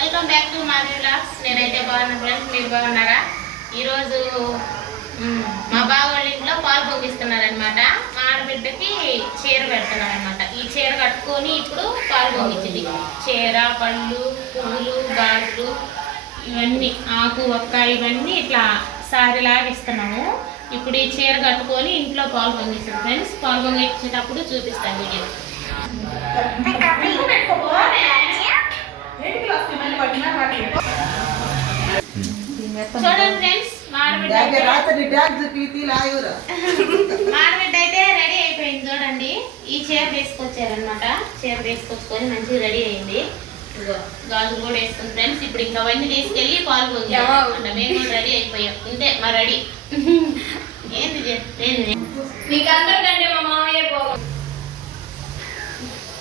Welcome back to Madhavi vlogs. నేనైతే బాగున్నా friends, మీరు బాగున్నారా? ఈరోజు మా బావ వాళ్ళ ఇంట్లో పాలు పొంగిస్తున్నారనమాట. మా ఆడబిడ్డకి చీర పెడుతున్నారనమాట. ఈ చీర కట్టుకొని ఇప్పుడు పాలు పొంగించింది. చీర, పళ్ళు, పువ్వులు, గాజులు ఇవన్నీ, ఆకు ఒక్క ఇవన్నీ ఇట్లా సారీలాగా ఇస్తున్నాము. ఇప్పుడు ఈ చీర కట్టుకొని ఇంట్లో పాలు పొంగిస్తుంది ఫ్రెండ్స్. పాలు పొంగించేటప్పుడు చూపిస్తాను వీడియో. చూడండి ఫ్రెండ్స్, మాడబిడ్డ అయితే రెడీ అయిపోయింది. చూడండి, ఈ చీర తీసుకొచ్చారనమాట. చీర తీసుకొచ్చుకొని మంచిగా రెడీ అయింది. గాజులు కూడా వేసుకుంది ఫ్రెండ్స్. ఇప్పుడు ఇంకా అవన్నీ తీసుకెళ్ళి పాలు పొందాం. మేము కూడా రెడీ అయిపోయాం. ఇంతే మా రెడీ. ఏంది మీకు అందరికంటే మా మామయ్య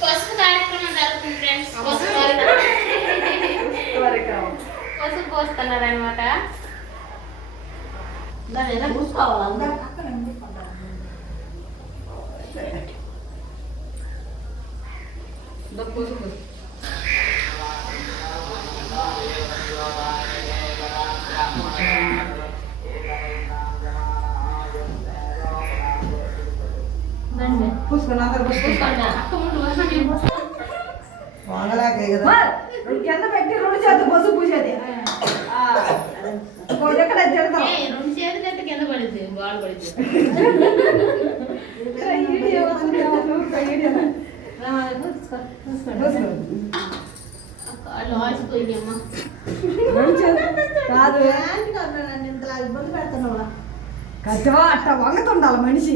పసుపు కార్యక్రమం జరుగుతుంది ఫ్రెండ్స్. పసుపు పోస్తున్నారు అనమాట. కింద పెట్టి రెండు చేతులు పసుపు పూసేది. రెండు చేతులు కట్టి కింద పడింది, బాగా పడింది. కాదు ఇబ్బంది పెడుతున్నావా? కట్టవా అట్లా వంగతుండాలి మనిషి.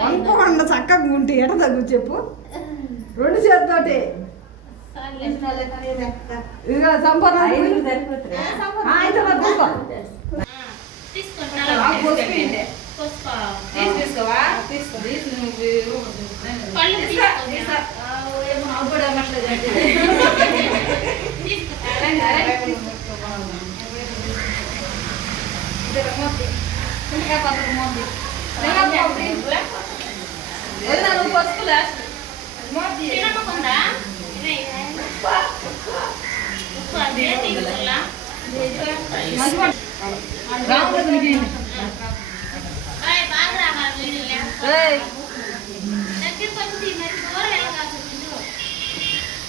వంకకుండా చక్కగా ఉంటే ఎట తగ్గు చెప్పు. రెండు చేతితోటి సంపద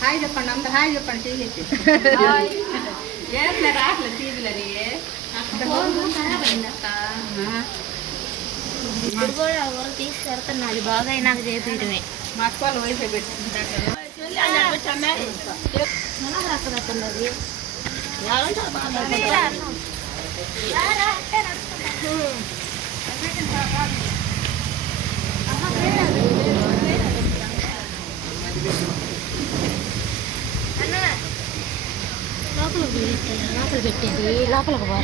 హాయ్ చెప్పండి, అందరు హాయ్ చెప్పండి. చేసేసి ఏం రాట్లేదు టీవీలని. తీసుకెళ్తున్నది బాగా నాకు చేసేయడమే. మా అక్క వయసు పెట్టుకుంటారు. లోపల పెట్టింది, లోపలికి పోరా.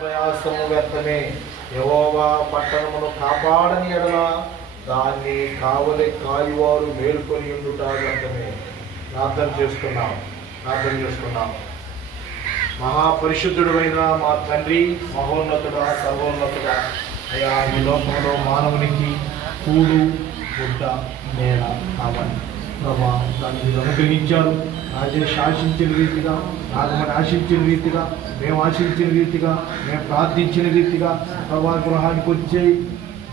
ప్రయాసము వ్యర్థమే. యెహోవా పట్టణమును కాపాడని ఎడల దాన్ని కావలి కాయువారు మేలుకొని ఉండుట వ్యర్థమే. ప్రార్థన చేసుకున్నాం. మహాపరిశుద్ధుడైన మా తండ్రి, మహోన్నతుడా, సర్వోన్నతుడా, అయ్యా, ఈ లోకంలో మానవునికి కూడు, గుడ్డ, నేల కావాలి ప్రభా. దాన్ని మీరు అనుగ్రహించారు. రాజేష్ ఆశించిన రీతిగా, నాగమని ఆశించిన రీతిగా, మేము ఆశించిన రీతిగా, మేము ప్రార్థించిన రీతిగా ప్రభా గృహానికి వచ్చి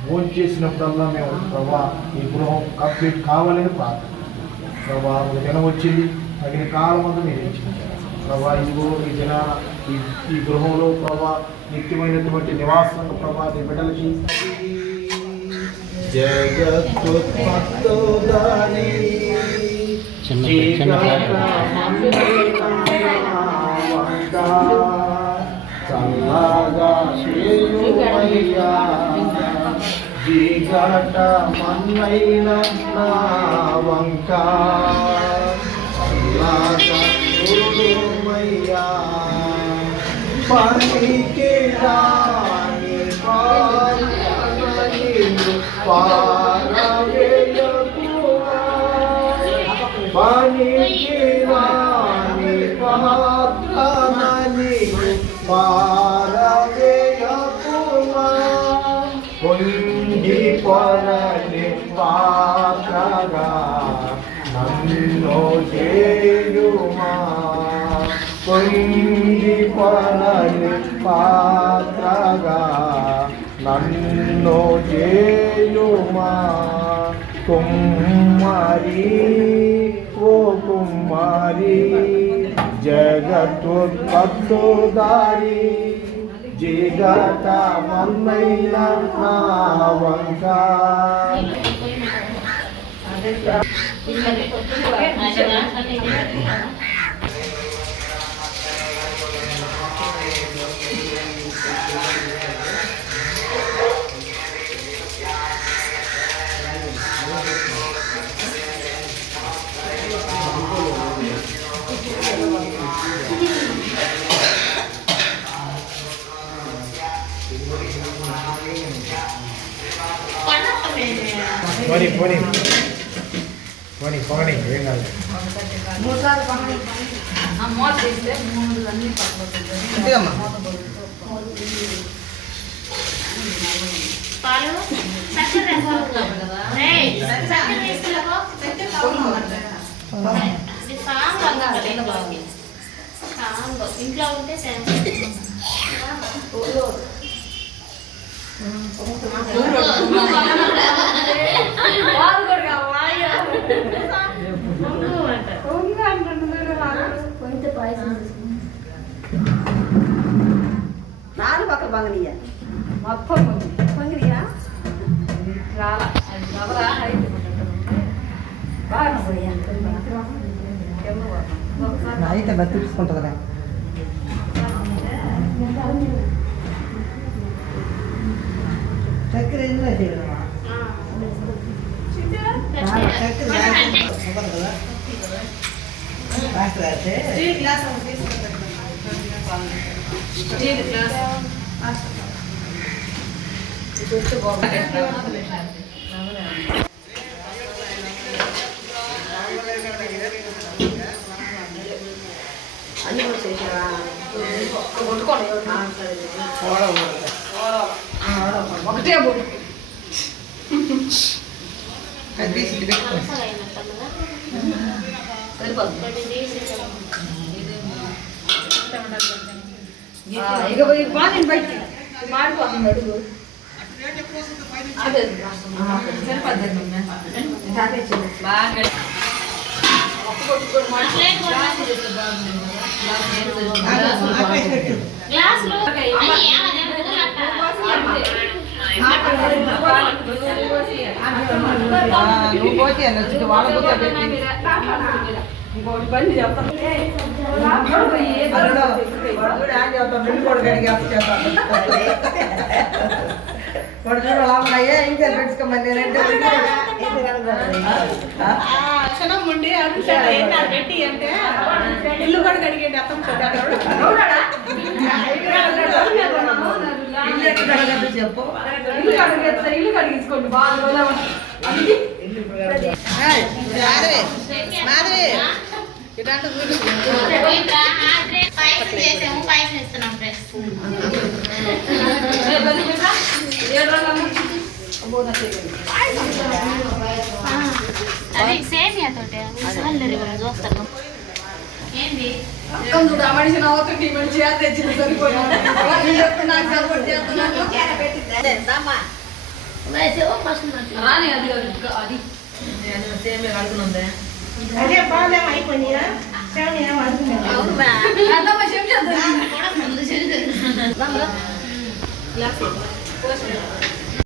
ఫోన్ చేసినప్పుడల్లా మేము ప్రభా ఈ గృహం కంప్లీట్ కావాలని ప్రార్థన ప్రభా. ఒక దినం వచ్చింది, తగిన కాలం అంతా మీరు ఇచ్చింది ప్రభా. ఈ దినాన ఈ గృహంలో ప్రభా నిత్యమైనటువంటి నివాసం ప్రభా నీ బిడ్డలకి జగత్తుత్పత్తుగాని చల్లగా చేయుమయ్యా, దిగట మన్నైన నా వంక చల్లగా చూడుమయ్యా. పనికి రాని పారవేయకుమా, పనికి రాని పాత్రమని నిందిపనని పాత్రగా నన్ను చేయుమా కుమ్మరి ఓ కుమ్మరి జగత్తుత్పత్తుదారి జిగట మన్నైన నా వంక పోనీ పోనీ పోనీ పోనీ ఏం కాదు పాలు చక్కెర ఇంట్లో ఉంటే నాలుగు పక్క బంగనీయ మొత్తం బంగనీయా రాలా అయితే బతికుంటుందిరా చక్కెర ఎందులో చేయడమా అన్ని కూడా చేసావా ఒకటే ఇక బాగా బయట మాడిపోతుంది అడుగు అదే బండి చెప్తాను ఇంకా పెట్టుకోమని క్షణం ఉండి పెట్టి అంటే ఇల్లు కూడా కడిగండి అర్థం చెప్పు ఇల్లు కడిగించుకోండి బాగా పాయసం ఇస్తున్నాం ఫ్రెండ్స్. అది సేమియా తోటే చూస్తాను ఏంది మనిషి నవ్వుతుంటే ఈ మనిషి తెచ్చిన సరిపోయింది అదే బాగా అయిపోయినా ముందు